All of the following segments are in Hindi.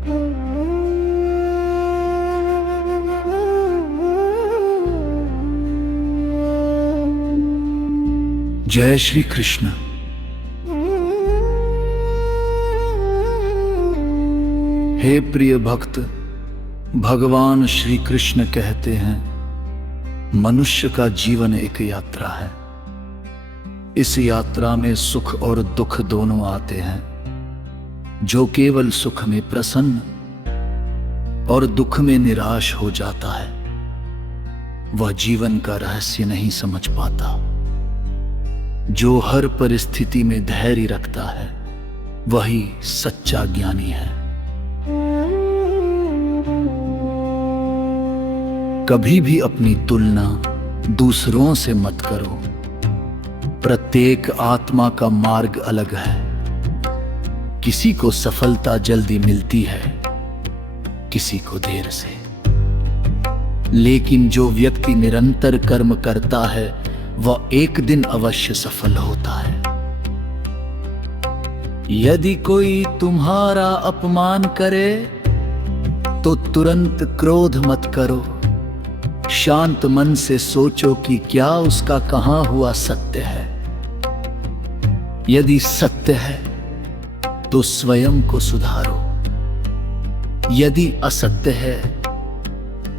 जय श्री कृष्ण। हे प्रिय भक्त, भगवान श्री कृष्ण कहते हैं, मनुष्य का जीवन एक यात्रा है। इस यात्रा में सुख और दुख दोनों आते हैं। जो केवल सुख में प्रसन्न और दुख में निराश हो जाता है, वह जीवन का रहस्य नहीं समझ पाता। जो हर परिस्थिति में धैर्य रखता है, वही सच्चा ज्ञानी है। कभी भी अपनी तुलना दूसरों से मत करो। प्रत्येक आत्मा का मार्ग अलग है। किसी को सफलता जल्दी मिलती है, किसी को देर से। लेकिन जो व्यक्ति निरंतर कर्म करता है, वह एक दिन अवश्य सफल होता है। यदि कोई तुम्हारा अपमान करे, तो तुरंत क्रोध मत करो। शांत मन से सोचो कि क्या उसका कहां हुआ सत्य है। यदि सत्य है, तो स्वयं को सुधारो। यदि असत्य है,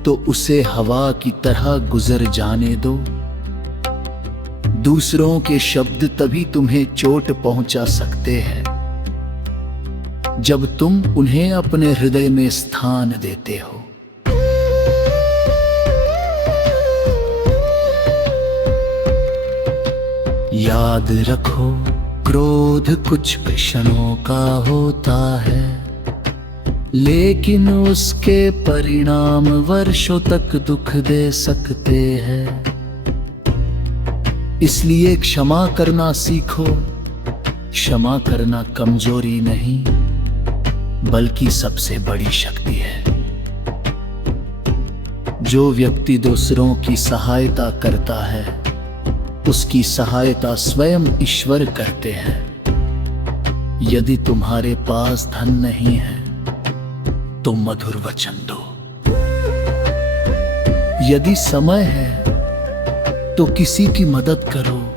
तो उसे हवा की तरह गुजर जाने दो। दूसरों के शब्द तभी तुम्हें चोट पहुंचा सकते हैं, जब तुम उन्हें अपने हृदय में स्थान देते हो। याद रखो, क्रोध कुछ क्षणों का होता है, लेकिन उसके परिणाम वर्षों तक दुख दे सकते हैं। इसलिए क्षमा करना सीखो। क्षमा करना कमजोरी नहीं, बल्कि सबसे बड़ी शक्ति है। जो व्यक्ति दूसरों की सहायता करता है, उसकी सहायता स्वयं ईश्वर करते हैं। यदि तुम्हारे पास धन नहीं है, तो मधुर वचन दो। यदि समय है, तो किसी की मदद करो।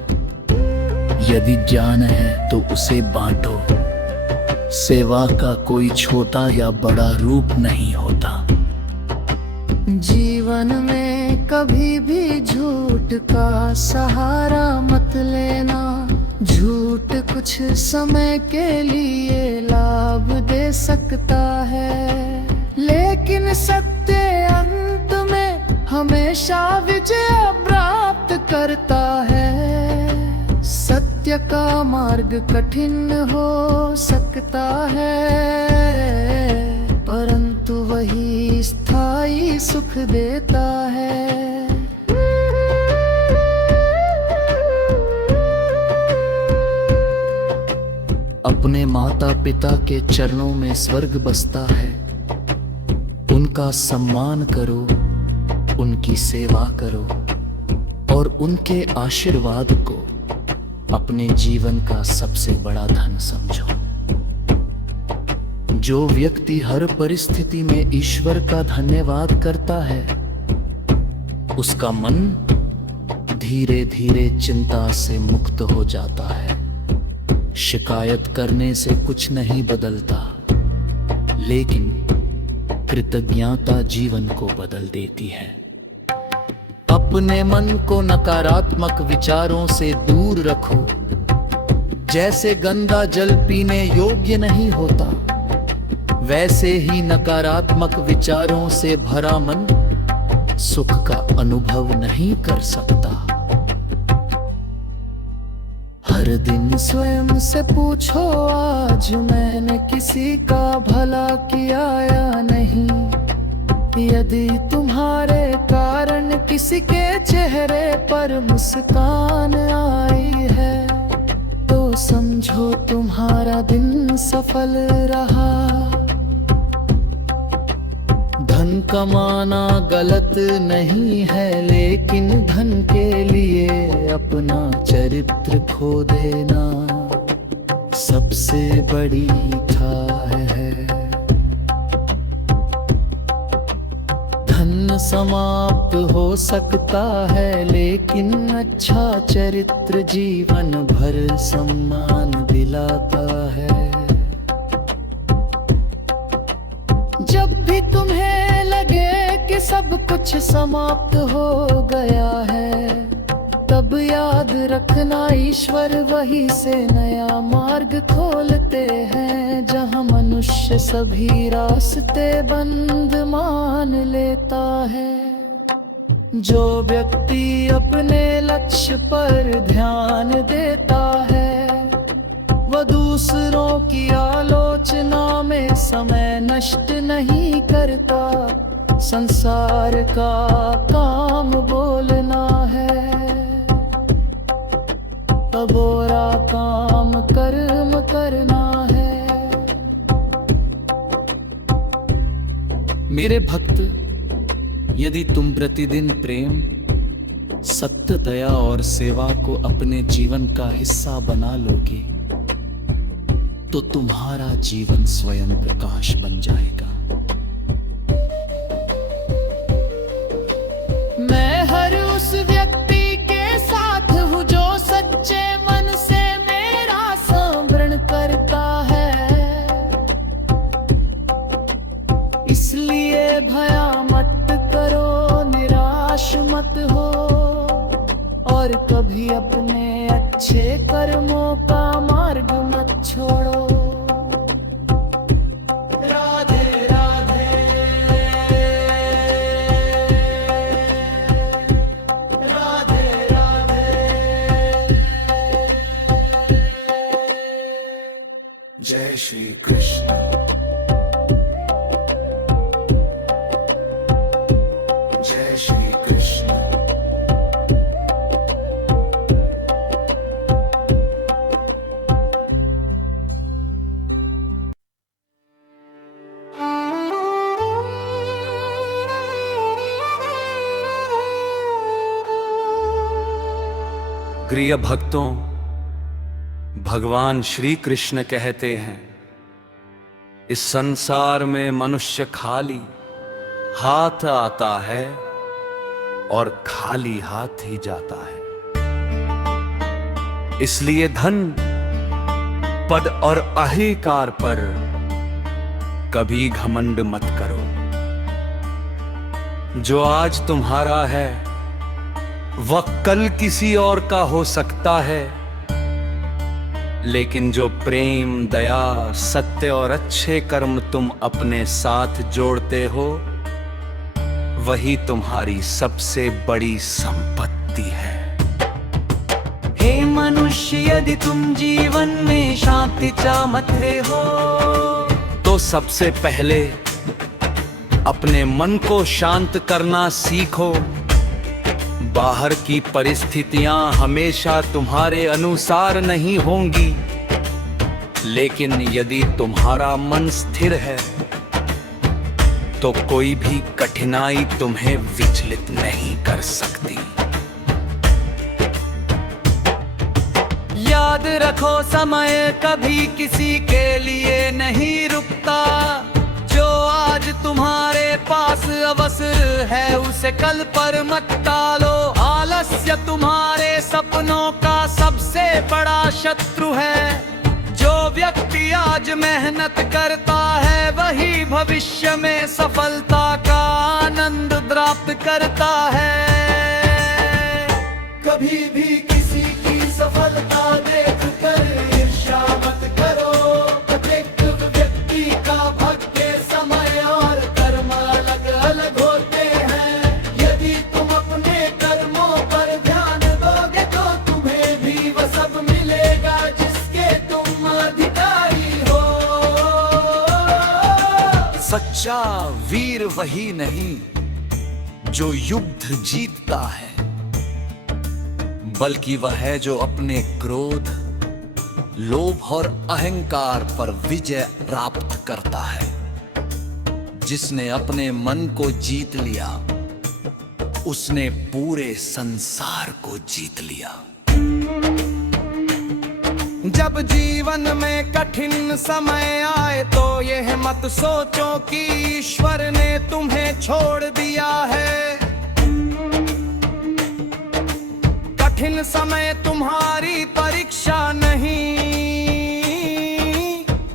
यदि ज्ञान है, तो उसे बांटो। सेवा का कोई छोटा या बड़ा रूप नहीं होता। जीवन में कभी भी झूठ का सहारा मत लेना। झूठ कुछ समय के लिए लाभ दे सकता है, लेकिन सत्य अंत में हमेशा विजय प्राप्त करता है। सत्य का मार्ग कठिन हो सकता है, परंतु वही स्थायी सुख देता है। अपने माता पिता के चरणों में स्वर्ग बसता है। उनका सम्मान करो, उनकी सेवा करो और उनके आशीर्वाद को अपने जीवन का सबसे बड़ा धन समझो। जो व्यक्ति हर परिस्थिति में ईश्वर का धन्यवाद करता है, उसका मन धीरे धीरे चिंता से मुक्त हो जाता है। शिकायत करने से कुछ नहीं बदलता, लेकिन कृतज्ञता जीवन को बदल देती है। अपने मन को नकारात्मक विचारों से दूर रखो। जैसे गंदा जल पीने योग्य नहीं होता, वैसे ही नकारात्मक विचारों से भरा मन सुख का अनुभव नहीं कर सकता। हर दिन स्वयं से पूछो, आज मैंने किसी का भला किया या नहीं। यदि तुम्हारे कारण किसी के चेहरे पर मुस्कान आई है, तो समझो तुम्हारा दिन सफल रहा। धन कमाना गलत नहीं है, लेकिन धन के लिए अपना चरित्र खो देना सबसे बड़ी ठाह है। समाप्त हो सकता है, लेकिन अच्छा चरित्र जीवन भर सम्मान दिलाता है। जब भी तुम्हें लगे कि सब कुछ समाप्त हो गया है, तब याद रखना ईश्वर वहीं से नया मार्ग खोलते हैं। जहां मनुष्य सभी रास्ते बंद मान लेता है, जो व्यक्ति अपने लक्ष्य पर ध्यान देता है, वह दूसरों की आलोचना में समय नष्ट नहीं करता। संसार का काम बोलना है, अबोरा काम कर्म करना है। मेरे भक्त, यदि तुम प्रतिदिन प्रेम, सत्य, दया और सेवा को अपने जीवन का हिस्सा बना लोगे, तो तुम्हारा जीवन स्वयं प्रकाश बन जाएगा। मैं हर उस व्यक्ति के साथ हूँ जो सच्चे मन से मेरा स्मरण करता है। इसलिए भया मत करो, निराश मत हो, और कभी अपने अच्छे कर्मों का मार्ग मत छोड़ो। राधे राधे, राधे राधे। जय श्री कृष्ण। जय श्री कृष्ण। प्रिय भक्तों, भगवान श्री कृष्ण कहते हैं, इस संसार में मनुष्य खाली हाथ आता है और खाली हाथ ही जाता है। इसलिए धन, पद और अहंकार पर कभी घमंड मत करो। जो आज तुम्हारा है वह कल किसी और का हो सकता है, लेकिन जो प्रेम, दया, सत्य और अच्छे कर्म तुम अपने साथ जोड़ते हो, वही तुम्हारी सबसे बड़ी संपत्ति है। हे मनुष्य, यदि तुम जीवन में शांति चाहते हो, तो सबसे पहले अपने मन को शांत करना सीखो। बाहर की परिस्थितियां हमेशा तुम्हारे अनुसार नहीं होंगी, लेकिन यदि तुम्हारा मन स्थिर है तो कोई भी कठिनाई तुम्हें विचलित नहीं कर सकती। याद रखो, समय कभी किसी के लिए नहीं रुकता। जो आज तुम्हारे पास अवसर है, उसे कल पर मत टालो। आलस्य तुम्हारे सपनों का सबसे बड़ा शत्रु है। जो व्यक्ति आज मेहनत करता है, वही भविष्य में सफलता का आनंद प्राप्त करता है। कभी भी किसी की सफलता देखकर ईर्ष्या मत करो। प्रत्येक व्यक्ति का भाग्य, समय और कर्म अलग अलग होते हैं। यदि तुम अपने कर्मों पर ध्यान दोगे, तो तुम्हें भी वह सब मिलेगा जिसके तुम अधिकारी हो। सच्चा वीर वही नहीं जो युद्ध जीतता है, बल्कि वह है जो अपने क्रोध, लोभ और अहंकार पर विजय प्राप्त करता है। जिसने अपने मन को जीत लिया, उसने पूरे संसार को जीत लिया। जब जीवन में कठिन समय आए, तो यह मत मत सोचो कि ईश्वर ने तुम्हें छोड़ दिया है। कठिन समय तुम्हारी परीक्षा नहीं,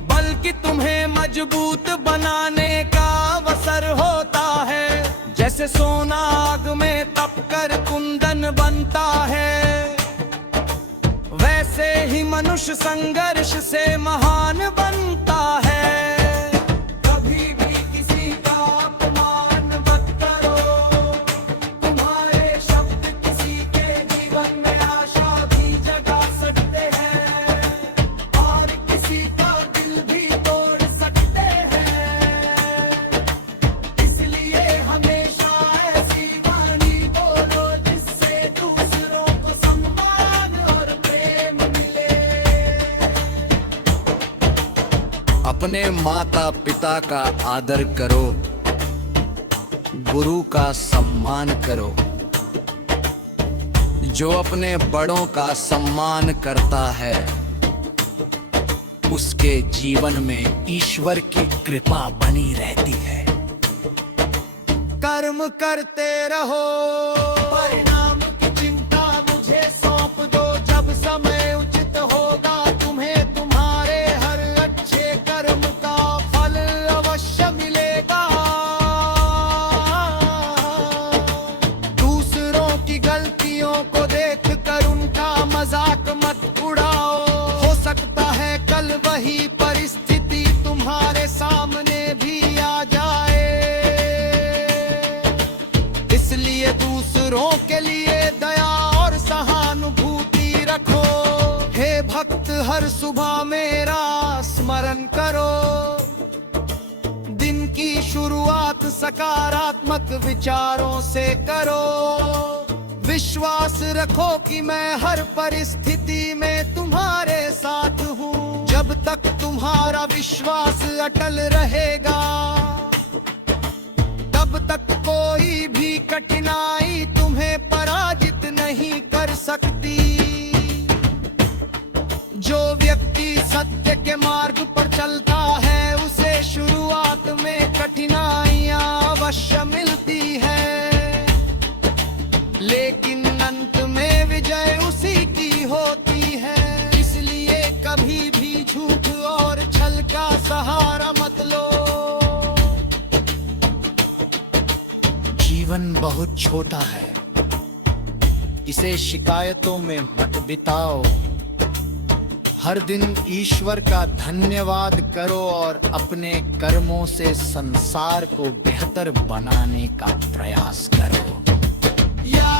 बल्कि तुम्हें मजबूत बनाने का अवसर होता है। जैसे सोना आग में तपकर कुंदन बनता है, वैसे ही मनुष्य संघर्ष से महान बनता है। कभी भी किसी का अपमान मत करो, तुम्हारे शब्द किसी के जीवन में आशा भी जगा सकते हैं और किसी का दिल भी तोड़ सकते हैं। इसलिए हमेशा ऐसी वाणी बोलो जिससे दूसरों को सम्मान और प्रेम मिले। अपने माता पिता का आदर करो, गुरु का सम्मान करो। जो अपने बड़ों का सम्मान करता है, उसके जीवन में ईश्वर की कृपा बनी रहती है। कर्म करते रहो, परिणाम की चिंता मुझे सौंप दो। जब समय उचित होगा तुम्हें तुम्हारे हर अच्छे कर्म का फल अवश्य मिलेगा। दूसरों की गलतियों को देखकर उनका मजाक मत उड़ाओ। हो सकता है कल वही परिस्थिति तुम्हारे सामने भी आ जाए, इसलिए दूसरों के लिए दया और सहानुभूति रखो। हे भक्त, हर सुबह मेरा स्मरण करो। दिन की शुरुआत सकारात्मक विचारों से करो। विश्वास रखो कि मैं हर परिस्थिति में तुम्हारे साथ हूँ। जब तक तुम्हारा विश्वास अटल रहेगा, तब तक कोई भी कठिनाई तुम्हें पराजित नहीं कर सकती। जो व्यक्ति सत्य के मार्ग पर चलता है, उसे शुरुआत में कठिनाइयां अवश्य मिलती है, लेकिन अंत में विजय उसी की होती है। इसलिए कभी भी झूठ और छल का सहारा मत लो। जीवन बहुत छोटा है, इसे शिकायतों में मत बिताओ। हर दिन ईश्वर का धन्यवाद करो और अपने कर्मों से संसार को बेहतर बनाने का प्रयास करो। या